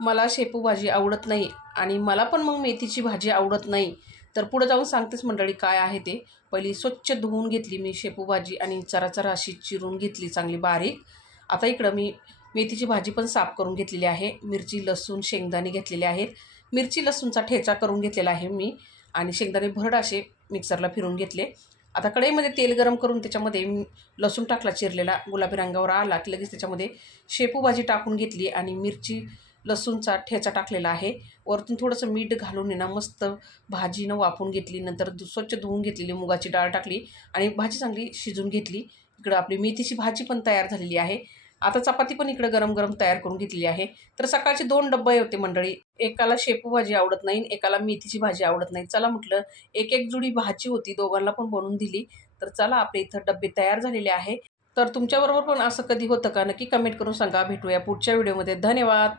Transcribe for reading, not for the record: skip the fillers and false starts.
मला शेपू भाजी आवडत नाही आणि मला पण मग मेथीची भाजी आवडत नाही. तर पुढे जाऊन सांगतेच मंडळी काय आहे ते. पहिली स्वच्छ धुवून घेतली मी शेपू भाजी आणि चराचरा अशी चिरून घेतली चांगली बारीक. आता इकडं मी मेथीची भाजी पण साफ करून घेतलेली आहे. मिरची, लसूण, शेंगदाणे घेतलेले आहेत. मिरची लसूणचा ठेचा करून घेतलेला आहे मी आणि शेंगदाणे भरड असे मिक्सरला फिरून घेतले. आता कढईमध्ये तेल गरम करून त्याच्यामध्ये लसूण टाकला चिरलेला, गुलाबी रंगावर आला की लगेच त्याच्यामध्ये शेपू भाजी टाकून घेतली आणि मिरची लसूणचा ठेचा टाकलेला आहे. वरतून थोडंसं मीठ घालून मस्त भाजीनं वाफवून घेतली. नंतर स्वच्छ धुवून घेतलेली मुगाची डाळ टाकली आणि भाजी चांगली शिजून घेतली. इकडं आपली मेथीची भाजी पण तयार झालेली आहे. आता चपाती पण इकडं गरम गरम तयार करून घेतलेली आहे. तर सकाळचे 2 डब्बे होते मंडळी. एकाला शेपू भाजी आवडत नाही, एकाला मेथीची भाजी आवडत नाही. चला म्हटलं एक जुडी भाजी होती, दोघांना पण बनवून दिली. तर चला आपल्या इथं डब्बे तयार झालेले आहे. तर तुमच्याबरोबर पण असं कधी होतं का? नक्की कमेंट करून सांगा. भेटूया पुढच्या व्हिडिओमध्ये. धन्यवाद.